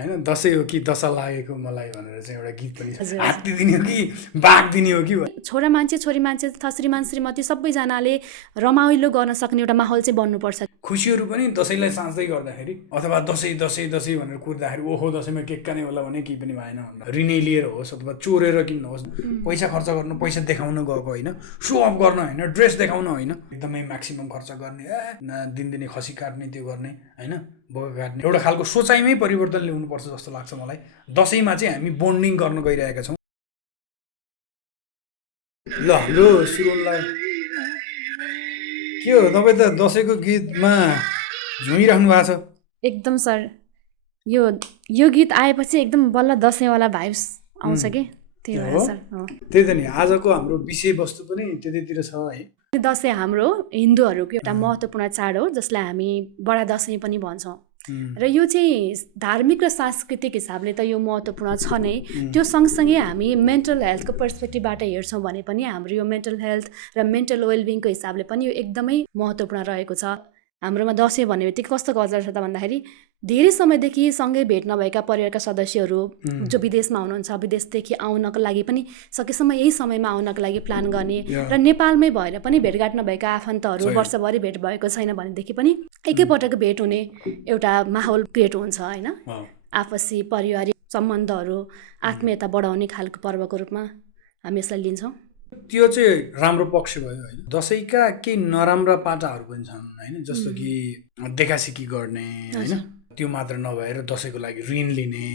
हैन दसैँ हो कि दशा लागेको मलाई भनेर चाहिँ एउटा गीत पनि छ। हात्ती दिने हो कि बाघ दिने हो कि छोरा मान्छे छोरी मान्छे तथा श्रीमान श्रीमती सबैजनाले रमाइलो गर्न सक्ने एउटा माहौल चाहिँ बन्नुपर्छ। खुसीहरू पनि दसैँलाई साँच्दै गर्दाखेरि अथवा दसैँ दसैँ दसैँ भनेर कुर्दाखेरि ओहो दसैँमा केक काने होला भने केही पनि भएन भनेर ऋणै लिएर होस् अथवा चोरेर किन्न होस्, पैसा खर्च गर्नु, पैसा देखाउन गएको होइन, सो अफ गर्न होइन, ड्रेस देखाउन होइन, एकदमै म्याक्सिमम खर्च गर्ने, दिनदिनै खसी काट्ने, त्यो गर्ने होइन, बोका काट्ने, एउटा खालको सोचाइमै परिवर्तन ल्याउनुपर्छ जस्तो लाग्छ मलाई। दसैँमा चाहिँ हामी बोन्डिङ गर्न गइरहेका छौँ। ल हाम्रो सुरुलाई के हो, तपाईँ त दसैँको गीतमा झुमिराख्नु भएको छ। एकदम सर, यो गीत आएपछि एकदम बल्ल दसैँवाला भाइब्स आउँछ कि, त्यही भएर सर। त्यही त नि, आजको हाम्रो विषयवस्तु पनि त्यतैतिर छ है। दसैँ हाम्रो हिन्दूहरूको एउटा महत्त्वपूर्ण चाड हो जसलाई हामी बडा दसैँ पनि भन्छौँ। र यो चाहिँ धार्मिक र सांस्कृतिक हिसाबले त यो महत्त्वपूर्ण छ नै, त्यो सँगसँगै हामी मेन्टल हेल्थको पर्सपेक्टिभबाट हेर्छौँ भने पनि हाम्रो यो मेन्टल हेल्थ र मेन्टल वेलबिङको हिसाबले पनि यो एकदमै महत्त्वपूर्ण रहेको छ। हाम्रोमा दसैँ भन्ने बित्तिकै कस्तो कल्चर छ त भन्दाखेरि धेरै समयदेखि सँगै भेट नभएका परिवारका सदस्यहरू जो विदेशमा हुनुहुन्छ, विदेशदेखि आउनको लागि पनि सकेसम्म यही समयमा आउनको लागि प्लान गर्ने, र नेपालमै भएर पनि भेटघाट नभएका आफन्तहरू वर्षभरि भेट भएको छैन भनेदेखि पनि एकैपटक भेट हुने एउटा माहौल क्रिएट हुन्छ होइन। आपसी पारिवारिक सम्बन्धहरू आत्मीयता बढाउने खालको पर्वको रूपमा हामी यसलाई लिन्छौँ। त्यो चाहिँ राम्रो पक्ष भयो होइन। दसैँका केही नराम्रा पाटाहरू पनि छन् होइन, जस्तो कि देखासिकी गर्ने होइन, त्यो मात्र नभएर दसैँको लागि ऋण लिने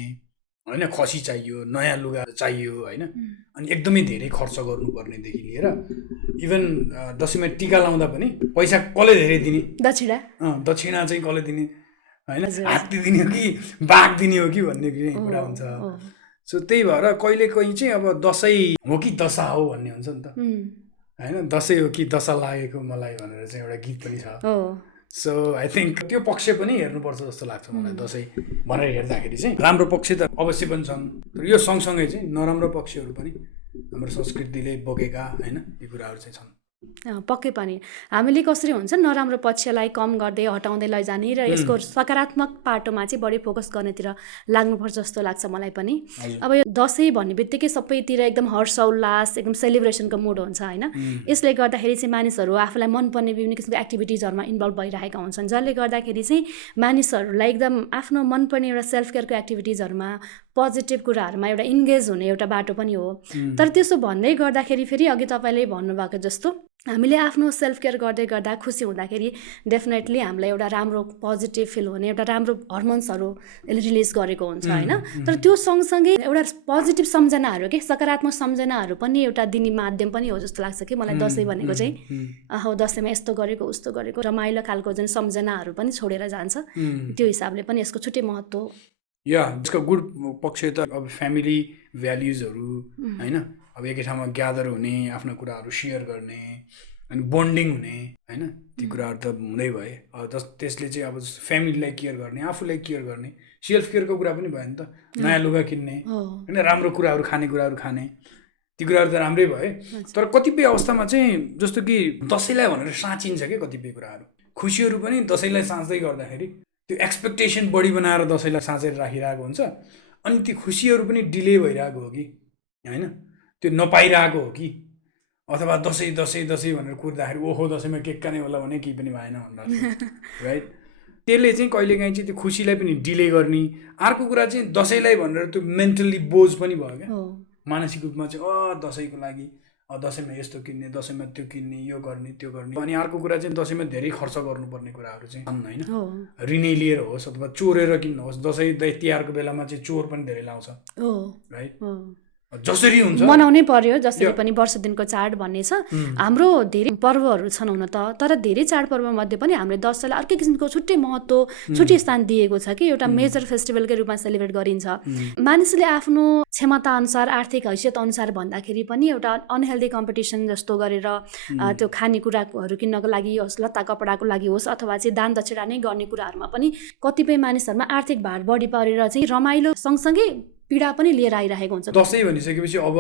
होइन, खसी चाहियो, नयाँ लुगा चाहियो होइन, अनि एकदमै धेरै खर्च गर्नुपर्नेदेखि लिएर इभन दसैँमा टिका लाउँदा पनि पैसा कसले धेरै दिने, दक्षिणा चाहिँ कसले दिने होइन, हात्ती दिने हो कि बाघ दिने हो कि भन्ने कुरा हुन्छ। सो त्यही भएर कहिले कहीँ चाहिँ अब दसैँ हो कि दशा हो भन्ने हुन्छ नि त होइन, दसैँ हो कि दशा लागेको मलाई भनेर चाहिँ एउटा गीत पनि छ। सो आई थिङ्क त्यो पक्ष पनि हेर्नुपर्छ जस्तो लाग्छ मलाई। दसैँ भनेर हेर्दाखेरि चाहिँ राम्रो पक्ष त अवश्य पनि छन्, तर यो सँगसँगै चाहिँ नराम्रो पक्षहरू पनि हाम्रो संस्कृतिले बोकेका होइन, यी कुराहरू चाहिँ छन्। पक्कै पनि हामीले कसरी हुन्छ नराम्रो पक्षलाई कम गर्दै हटाउँदै लैजाने र यसको सकारात्मक पाटोमा चाहिँ बढी फोकस गर्नेतिर लाग्नुपर्छ जस्तो लाग्छ मलाई पनि। अब यो दसैँ भन्ने बित्तिकै सबैतिर एकदम हर्ष उल्लास एकदम सेलिब्रेसनको मुड हुन्छ होइन। यसले गर्दाखेरि चाहिँ मानिसहरू आफूलाई मनपर्ने विभिन्न किसिमको एक्टिभिटिजहरूमा इन्भल्भ भइरहेका हुन्छन्, जसले गर्दाखेरि चाहिँ मानिसहरूलाई एकदम आफ्नो मनपर्ने एउटा सेल्फ केयरको एक्टिभिटिजहरूमा पोजिटिभ कुराहरूमा एउटा इन्गेज हुने एउटा बाटो पनि हो। तर त्यसो भन्दै गर्दाखेरि फेरि अघि तपाईँले भन्नुभएको जस्तो हामीले आफ्नो सेल्फ केयर गर्दै गर्दा खुसी हुँदाखेरि डेफिनेटली हामीलाई एउटा राम्रो पोजिटिभ फिल हुने एउटा राम्रो हर्मोन्सहरू रिलिज गरेको हुन्छ होइन। तर त्यो सँगसँगै एउटा पोजिटिभ सम्झनाहरू के सकारात्मक सम्झनाहरू पनि एउटा दिने माध्यम पनि हो जस्तो लाग्छ कि मलाई। दसैँ भनेको चाहिँ हो दसैँमा यस्तो गरेको उस्तो गरेको रमाइलो खालको जुन सम्झनाहरू पनि छोडेर जान्छ, त्यो हिसाबले पनि यसको छुट्टै महत्त्व हो। यसको गुड पक्ष त अब फ्यामिली भ्याल्युजहरू होइन, अब एकै ठाउँमा ग्यादर हुने, आफ्ना कुराहरू सेयर गर्ने अनि बोन्डिङ हुने होइन, ती कुराहरू त हुँदै भए। अब त्यसले चाहिँ अब फ्यामिलीलाई केयर गर्ने, आफूलाई केयर गर्ने, सेल्फ केयरको कुरा पनि भयो नि त। नयाँ लुगा किन्ने होइन, राम्रो कुराहरू खाने, कुराहरू खाने, ती कुराहरू त राम्रै भए। तर कतिपय अवस्थामा चाहिँ जस्तो कि दसैँलाई भनेर साँचिन्छ क्या कतिपय कुराहरू। खुसीहरू पनि दसैँलाई साँच्दै गर्दाखेरि त्यो एक्सपेक्टेसन बढी बनाएर दसैँलाई साँचेर राखिरहेको हुन्छ, अनि ती खुसीहरू पनि डिले भइरहेको हो कि होइन, त्यो नपाइरहेको हो कि, अथवा दसैँ दसैँ दसैँ भनेर कुर्दाखेरि ओहो दसैँमा केक काने होला भने केही पनि भएन भनेर राइट। त्यसले चाहिँ कहिलेकाहीँ चाहिँ त्यो खुसीलाई पनि डिले गर्ने। अर्को कुरा चाहिँ दसैँलाई भनेर त्यो मेन्टल्ली बोझ पनि भयो क्या, मानसिक रूपमा चाहिँ दसैँको लागि दसैँमा यस्तो किन्ने, दसैँमा त्यो किन्ने, यो गर्ने त्यो गर्ने। अनि अर्को कुरा चाहिँ दसैँमा धेरै खर्च गर्नुपर्ने कुराहरू चाहिँ छन् होइन, ऋणै लिएर होस् अथवा चोरेर किन्न होस्। दसैँ तिहारको बेलामा चाहिँ चोर पनि धेरै लाउँछ राइट, जसरी हुन्छ मनाउनै पर्यो, जसरी पनि वर्ष दिनको चाड भन्ने छ। हाम्रो धेरै पर्वहरू छन् हुन त, तर धेरै चाडपर्वमध्ये पनि हामीले दसैँलाई अर्कै किसिमको छुट्टै महत्त्व छुट्टै स्थान दिएको छ कि एउटा मेजर फेस्टिभलकै रूपमा सेलिब्रेट गरिन्छ। मानिसले आफ्नो क्षमता अनुसार आर्थिक हैसियत अनुसार भन्दाखेरि पनि एउटा अनहेल्दी कम्पिटिसन जस्तो गरेर त्यो खानेकुराहरू किन्नको लागि होस्, लत्ता कपडाको लागि होस्, अथवा चाहिँ दान दक्षिणा नै गर्ने कुराहरूमा पनि कतिपय मानिसहरूमा आर्थिक भार बढी परेर चाहिँ रमाइलो सँगसँगै पीडा पनि लिएर आइरहेको हुन्छ। दसैँ भनिसकेपछि अब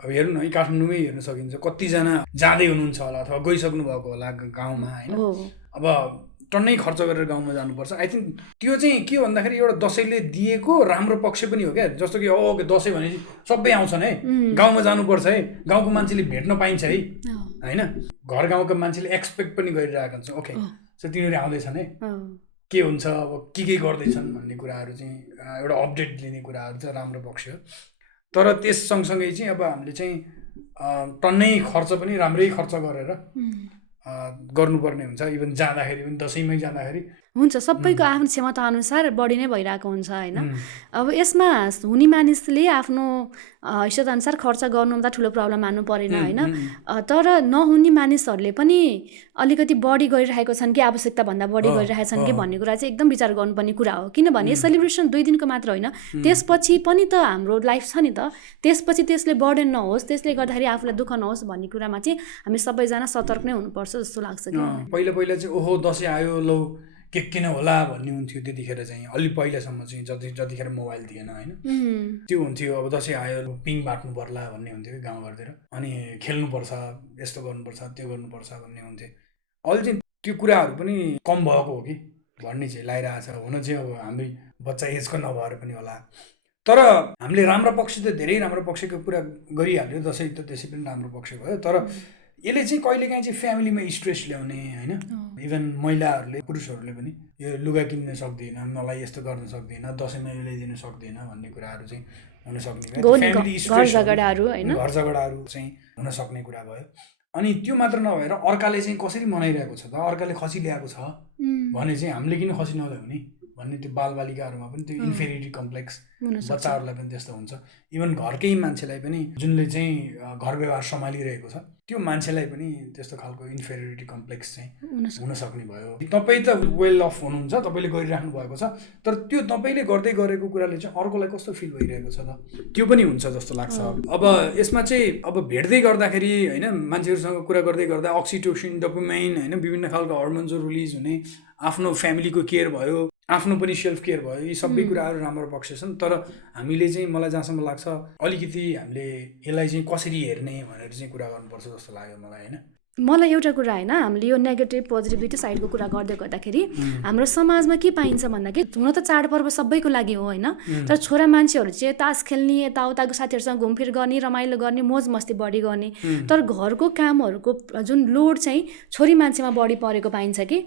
हेर्नु न, काठमाडौँमै हेर्न सकिन्छ कतिजना जाँदै हुनुहुन्छ होला अथवा गइसक्नु भएको होला गाउँमा होइन। अब टन्नै खर्च गरेर गाउँमा जानुपर्छ। आई थिङ्क त्यो चाहिँ के भन्दाखेरि एउटा दसैँले दिएको राम्रो पक्ष पनि हो क्या। जस्तो कि ओके दसैँ भने सबै आउँछन् है, गाउँमा जानुपर्छ है, गाउँको मान्छेले भेट्न पाइन्छ है होइन। घर गाउँका मान्छेले एक्सपेक्ट पनि गरिरहेको हुन्छ, ओके सो तिनीहरू आउँदैछन् है, के हुन्छ अब के गर्दैछन् भन्ने कुराहरू चाहिँ एउटा अपडेट लिने कुराहरू चाहिँ राम्रो पक्ष हो। तर त्यस सँगसँगै चाहिँ अब हामीले चाहिँ टन्नै खर्च पनि राम्रै खर्च गरेर गर्नुपर्ने हुन्छ। इभन जाँदाखेरि पनि दसैँमै जाँदाखेरि हुन्छ, सबैको आफ्नो क्षमता अनुसार बढी नै भइरहेको हुन्छ होइन। अब यसमा हुने मानिसले आफ्नो हैसियत अनुसार खर्च गर्नु त ठुलो प्रब्लम मान्नु परेन होइन। तर नहुने मानिसहरूले पनि अलिकति बढी गरिरहेको छन् कि आवश्यकताभन्दा बढी गरिरहेका छन् कि भन्ने कुरा चाहिँ एकदम विचार गर्नुपर्ने कुरा हो। किनभने सेलिब्रेसन 2 दिनको मात्र होइन, त्यसपछि पनि त हाम्रो लाइफ छ नि त। त्यसपछि त्यसले बर्डन नहोस्, त्यसले गर्दाखेरि आफूलाई दुःख नहोस् भन्ने कुरामा चाहिँ हामी सबैजना सतर्क नै हुनुपर्छ जस्तो लाग्छ कि। पहिला चाहिँ ओहो दसैँ आयो लौ के किन होला भन्ने हुन्थ्यो त्यतिखेर चाहिँ। अलि पहिलासम्म चाहिँ जतिखेर मोबाइल थिएन होइन, त्यो हुन्थ्यो अब दसैँ आयो पिङ बाँट्नु पर्ला भन्ने हुन्थ्यो कि गाउँघरतिर, अनि खेल्नुपर्छ, यस्तो गर्नुपर्छ, त्यो गर्नुपर्छ भन्ने हुन्थ्यो। अहिले चाहिँ त्यो कुराहरू पनि कम भएको हो कि भन्ने चाहिँ लागिरहेको छ। हुन चाहिँ अब हामी बच्चा एजको नभएर पनि होला, तर हामीले राम्रो पक्ष त धेरै राम्रो पक्षको कुरा गरिहाल्यो। दसैँ त त्यसै पनि राम्रो पक्ष भयो, तर यसले चाहिँ कहिलेकाहीँ चाहिँ फ्यामिलीमा स्ट्रेस ल्याउने होइन। इभन महिलाहरूले पुरुषहरूले पनि यो लुगा किन्न सक्दैन, मलाई यस्तो गर्न सक्दैन, दसैँमा यो ल्याइदिन सक्दैन भन्ने कुराहरू चाहिँ हुन सक्ने, फ्यामिली स्ट्रेस, घर झगडाहरू चाहिँ हुन सक्ने कुरा भयो। अनि त्यो मात्र नभएर अर्काले चाहिँ कसरी मनाइरहेको छ त, अर्काले खसी ल्याएको छ भने चाहिँ हामीले किन खसी नल्याउने भन्ने त्यो बालबालिकाहरूमा पनि त्यो इन्फेरिटी कम्प्लेक्स बच्चाहरूलाई पनि त्यस्तो हुन्छ। इभन घरकै मान्छेलाई पनि जुनले चाहिँ घर व्यवहार सम्हालिरहेको छ त्यो मान्छेलाई पनि त्यस्तो खालको इन्फेरिटी कम्प्लेक्स चाहिँ हुन सक्ने भयो। तपाईँ त वेल अफ हुनुहुन्छ, तपाईँले गरिराख्नु भएको छ, तर त्यो तपाईँले गर्दै गरेको कुराले चाहिँ अर्कोलाई कस्तो फिल भइरहेको छ त, त्यो पनि हुन्छ जस्तो लाग्छ। अब यसमा चाहिँ अब भेट्दै गर्दाखेरि होइन, मान्छेहरूसँग कुरा गर्दै गर्दा अक्सिटोसिन, डोपामाइन होइन, विभिन्न खालको हर्मोन्सहरू रिलिज हुने, आफ्नो फ्यामिलीको केयर भयो, आफ्नो पनि सेल्फ केयर भयो, यी सबै कुराहरू राम्रो पक्ष छन्। तर हामीले चाहिँ मलाई जहाँसम्म लाग्छ अलिकति हामीले यसलाई चाहिँ कसरी हेर्ने भनेर चाहिँ कुरा गर्नुपर्छ जस्तो लाग्यो मलाई होइन। मलाई एउटा कुरा होइन, हामीले यो नेगेटिभ पोजिटिभिटी साइडको कुरा गर्दै गर्दाखेरि हाम्रो समाजमा के पाइन्छ भन्दाखेरि हुन त चाडपर्व सबैको लागि हो होइन, तर छोरा मान्छेहरू चाहिँ तास खेल्ने, यताउताको साथीहरूसँग घुमफिर गर्ने, रमाइलो गर्ने, मोज मस्ती बढी गर्ने, तर घरको कामहरूको जुन लोड चाहिँ छोरी मान्छेमा बढी परेको पाइन्छ कि।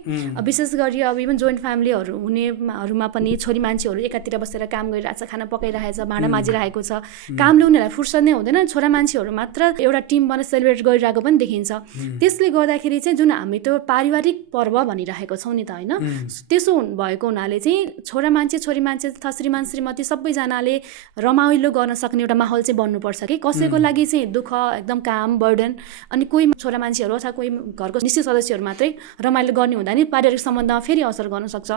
विशेष गरी अब इभन जोइन्ट फ्यामिलीहरू हुनेहरूमा पनि छोरी मान्छेहरू एकातिर बसेर काम गरिरहेछ, खाना पकाइरहेछ, भाँडा माजिरहेको छ, कामले उनीहरूलाई फुर्सद नै हुँदैन। छोरा मान्छेहरू मात्र एउटा टिम बनेर सेलिब्रेट गरिरहेको पनि देखिन्छ। त्यसले गर्दाखेरि चाहिँ जुन हामी त्यो पारिवारिक पर्व भनिरहेको छौँ नि त होइन, त्यसो भएको हुनाले चाहिँ छोरा मान्छे छोरी मान्छे तथा श्रीमान श्रीमती सबैजनाले रमाइलो गर्न सक्ने एउटा माहौल चाहिँ बन्नुपर्छ कि। कसैको लागि चाहिँ दुःख एकदम काम बर्डन, अनि कोही छोरा मान्छेहरू अथवा कोही घरको निश्चित सदस्यहरू मात्रै रमाइलो गर्ने हुँदा नि पारिवारिक सम्बन्धमा फेरि असर गर्न सक्छ।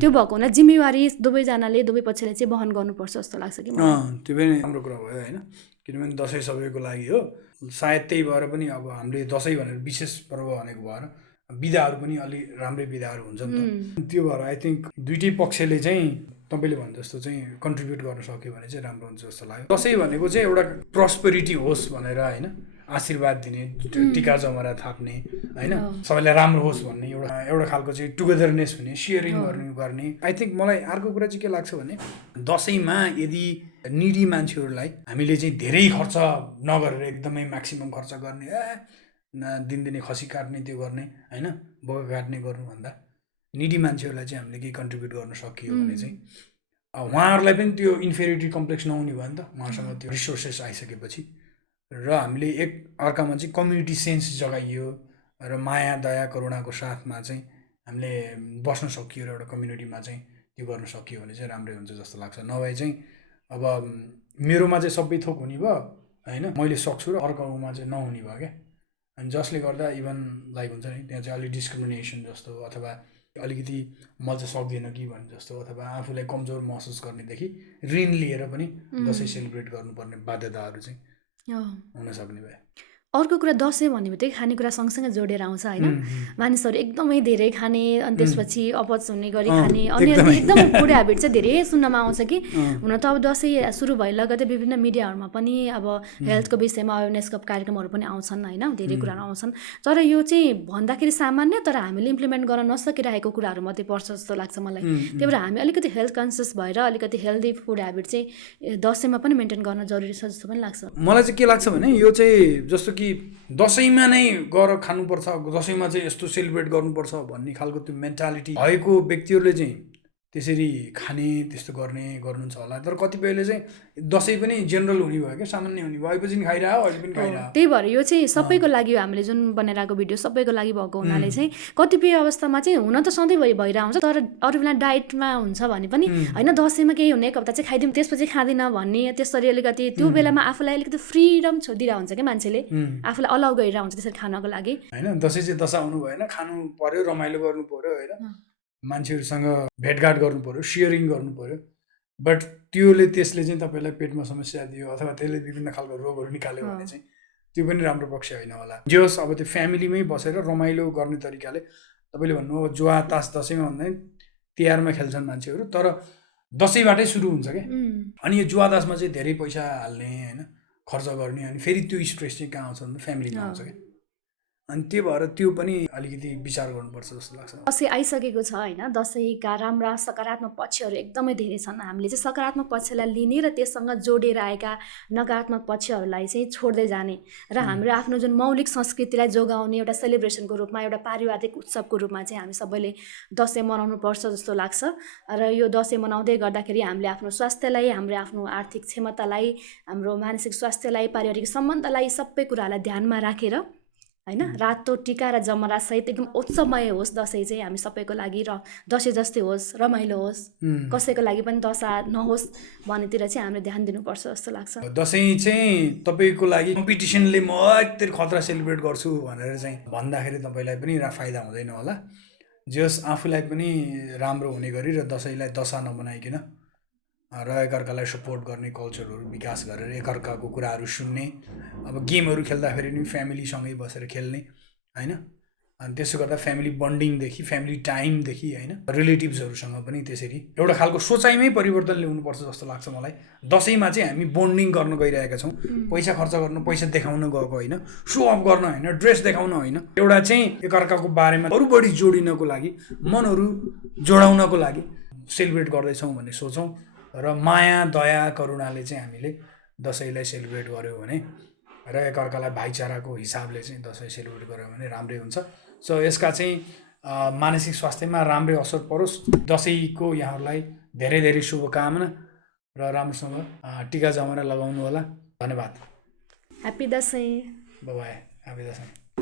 त्यो भएको हुनाले जिम्मेवारी दुवैजनाले, दुवै पक्षले चाहिँ वहन गर्नुपर्छ जस्तो लाग्छ कि मलाई। त्यो पनि राम्रो कुरा भयो होइन, किनभने दसैँ सबैको लागि हो। सायद त्यही भएर पनि अब हामीले दसैँ भनेर विशेष पर्व भनेको भएर बिदाहरू पनि अलि राम्रै बिदाहरू हुन्छ नि त। त्यो भएर आई थिङ्क दुइटै पक्षले चाहिँ तपाईँले भने जस्तो चाहिँ कन्ट्रिब्युट गर्न सक्यो भने चाहिँ राम्रो हुन्छ जस्तो लाग्यो। दसैँ भनेको चाहिँ एउटा प्रस्पेरिटी होस् भनेर होइन, आशीर्वाद दिने, टिका जमरा थाप्ने होइन, सबैलाई राम्रो होस् भन्ने एउटा खालको चाहिँ टुगेदरनेस हुने, सेयरिङ गर्ने। आई थिङ्क मलाई अर्को कुरा चाहिँ के लाग्छ भने दसैँमा यदि निडी मान्छेहरूलाई हामीले चाहिँ धेरै खर्च नगरेर एकदमै म्याक्सिमम खर्च गर्ने, दिनदिनै खसी काट्ने, त्यो गर्ने होइन, बोका काट्ने गर्नुभन्दा निडी मान्छेहरूलाई चाहिँ हामीले केही कन्ट्रिब्युट गर्न सकियो भने चाहिँ उहाँहरूलाई पनि त्यो इन्फेरिटी कम्प्लेक्स नहुने भयो नि त। उहाँसँग त्यो रिसोर्सेस आइसकेपछि र हामीले एक अर्कामा चाहिँ कम्युनिटी सेन्स जगाइयो र माया दया करुणाको साथमा चाहिँ हामीले बस्न सकियो र एउटा कम्युनिटीमा चाहिँ त्यो गर्न सकियो भने चाहिँ राम्रै हुन्छ जस्तो लाग्छ। नभए चाहिँ अब मेरोमा चाहिँ सबै थोक हुने भयो होइन, मैले सक्छु र अर्कोमा चाहिँ नहुने भयो क्या। अनि जसले गर्दा इभन लाइक हुन्छ नि त्यहाँ चाहिँ अलिक डिस्क्रिमिनेसन जस्तो, अथवा अलिकति म चाहिँ सक्दिनँ कि भने जस्तो, अथवा आफूलाई कमजोर महसुस गर्नेदेखि ऋण लिएर पनि दसैँ सेलिब्रेट गर्नुपर्ने बाध्यताहरू चाहिँ हुन सक्ने भयो। अर्को कुरा दसैँ भन्ने बित्तिकै खानेकुरा सँगसँगै जोडेर आउँछ होइन। मानिसहरू एकदमै धेरै खाने अनि त्यसपछि अपच हुने गरी खाने अनि एकदमै फुड ह्याबिट चाहिँ धेरै सुन्नमा आउँछ कि हुन त अब दसैँ सुरु भइ लगतै विभिन्न मिडियाहरूमा पनि अब हेल्थको विषयमा अवेरनेसको कार्यक्रमहरू पनि आउँछन् होइन, धेरै कुराहरू आउँछन्। तर यो चाहिँ भन्दाखेरि सामान्य तर हामीले इम्प्लिमेन्ट गर्न नसकिरहेको कुराहरू मात्रै पर्छ जस्तो लाग्छ मलाई। त्यही भएर हामी अलिकति हेल्थ कन्सियस भएर अलिकति हेल्दी फुड ह्याबिट चाहिँ दसैँमा पनि मेन्टेन गर्न जरुरी छ जस्तो पनि लाग्छ। मलाई चाहिँ के लाग्छ भने यो चाहिँ जस्तो कि दसैँमा नै गएर खानुपर्छ, दसैँमा चाहिँ यस्तो सेलिब्रेट गर्नुपर्छ भन्ने खालको त्यो मेन्टालिटी भएको व्यक्तिहरूले चाहिँ त्यसरी खाने त्यस्तो गर्नुहुन्छ होला। तर कतिपयले चाहिँ दसैँ पनि जेनरल हुने भयो क्या, सामान्य हुने भयो, अहिलेपछि पनि खाइरह्यो, अहिले पनि खाइरह्यो। त्यही भएर यो चाहिँ सबैको लागि हामीले जुन बनाइरहेको भिडियो सबैको लागि भएको हुनाले चाहिँ कतिपय अवस्थामा चाहिँ हुन त सधैँभरि भइरहेको हुन्छ, तर अरू बेला डाइटमा हुन्छ भने पनि होइन दसैँमा केही हुने एक हप्ता चाहिँ खाइदिउँ त्यसपछि खाँदिनँ भन्ने त्यसरी अलिकति त्यो बेलामा आफूलाई अलिकति फ्रिडम दिइरहेको हुन्छ क्या मान्छेले, आफूलाई अलाउ गरिरहेको हुन्छ त्यसरी खानको लागि होइन। दसैँ चाहिँ दशा हुनु भएन, खानु पर्यो, रमाइलो गर्नु पर्यो होइन, मान्छेहरूसँग भेटघाट गर्नु पर्यो, सेयरिङ गर्नु पर्यो। बट त्यसले चाहिँ तपाईँलाई पेटमा समस्या दियो अथवा त्यसले विभिन्न खालको रोगहरू निकाल्यो भने चाहिँ त्यो पनि राम्रो पक्ष होइन होला। जे होस् अब त्यो फ्यामिलीमै बसेर रमाइलो गर्ने तरिकाले तपाईँले भन्नु अब जुवा तास दसैँमा भन्दा तिहारमा खेल्छन् मान्छेहरू, तर दसैँबाटै सुरु हुन्छ क्या। अनि यो जुवा तासमा चाहिँ धेरै पैसा हाल्ने होइन, खर्च गर्ने, अनि फेरि त्यो स्ट्रेस चाहिँ कहाँ आउँछ भने फ्यामिलीमा आउँछ क्या। अनि त्यो भएर त्यो पनि अलिकति विचार गर्नुपर्छ जस्तो लाग्छ। दसैँ आइसकेको छ होइन, दसैँका राम्रा सकारात्मक पक्षहरू एकदमै धेरै छन्। हामीले चाहिँ सकारात्मक पक्षलाई लिने र त्यससँग जोडेर आएका नकारात्मक पक्षहरूलाई चाहिँ छोड्दै जाने र हाम्रो आफ्नो जुन मौलिक संस्कृतिलाई जोगाउने एउटा सेलिब्रेसनको रूपमा एउटा पारिवारिक उत्सवको रूपमा चाहिँ हामी सबैले दसैँ मनाउनु पर्छ जस्तो लाग्छ। र यो दसैँ मनाउँदै गर्दाखेरि हामीले आफ्नो स्वास्थ्यलाई, हाम्रो आफ्नो आर्थिक क्षमतालाई, हाम्रो मानसिक स्वास्थ्यलाई, पारिवारिक सम्बन्धलाई सबै कुरालाई ध्यानमा राखेर होइन रातो टिका र जमरा सहित एकदम उत्सवमय होस् दसैँ चाहिँ हामी सबैको लागि, र दसैँ जस्तै होस्, रमाइलो होस्, कसैको लागि पनि दशा नहोस् भन्नेतिर चाहिँ हामीले ध्यान दिनुपर्छ जस्तो लाग्छ। दसैँ चाहिँ तपाईँको लागि कम्पिटिसनले म यति खतरा सेलिब्रेट गर्छु भनेर चाहिँ भन्दाखेरि तपाईँलाई पनि फाइदा हुँदैन होला। जस आफूलाई पनि राम्रो हुने गरी र दसैँलाई दशा नबनाइकन र एकअर्कालाई सपोर्ट गर्ने कल्चरहरू विकास गरेर एकअर्काको कुराहरू सुन्ने, अब गेमहरू खेल्दाखेरि पनि फ्यामिलीसँगै बसेर खेल्ने होइन, अनि त्यसो गर्दा फ्यामिली बन्डिङदेखि फ्यामिली टाइमदेखि होइन रिलेटिभ्सहरूसँग पनि त्यसरी एउटा खालको सोचाइमै परिवर्तन ल्याउनुपर्छ जस्तो लाग्छ मलाई। दसैँमा चाहिँ हामी बन्डिङ गर्न गइरहेका छौँ, पैसा खर्च गर्नु, पैसा देखाउन गएको होइन, सो अफ गर्न होइन, ड्रेस देखाउन होइन, एउटा चाहिँ एकअर्काको बारेमा अरू बढी जोडिनको लागि, मनहरू जोडाउनको लागि सेलिब्रेट गर्दैछौँ भन्ने सोचौँ र माया दया करुणाले चाहिँ हामीले दसैँलाई सेलिब्रेट गऱ्यौँ भने र एकअर्कालाई भाइचाराको हिसाबले चाहिँ दसैँ सेलिब्रेट गऱ्यौँ भने राम्रै हुन्छ। सो यसका चाहिँ मानसिक स्वास्थ्यमा राम्रै असर परोस्। दसैँको यहाँहरूलाई धेरै धेरै शुभकामना र राम्रोसँग टिका जमरा लगाउनु होला। धन्यवाद। Happy Dashain. Bye, happy Dashain.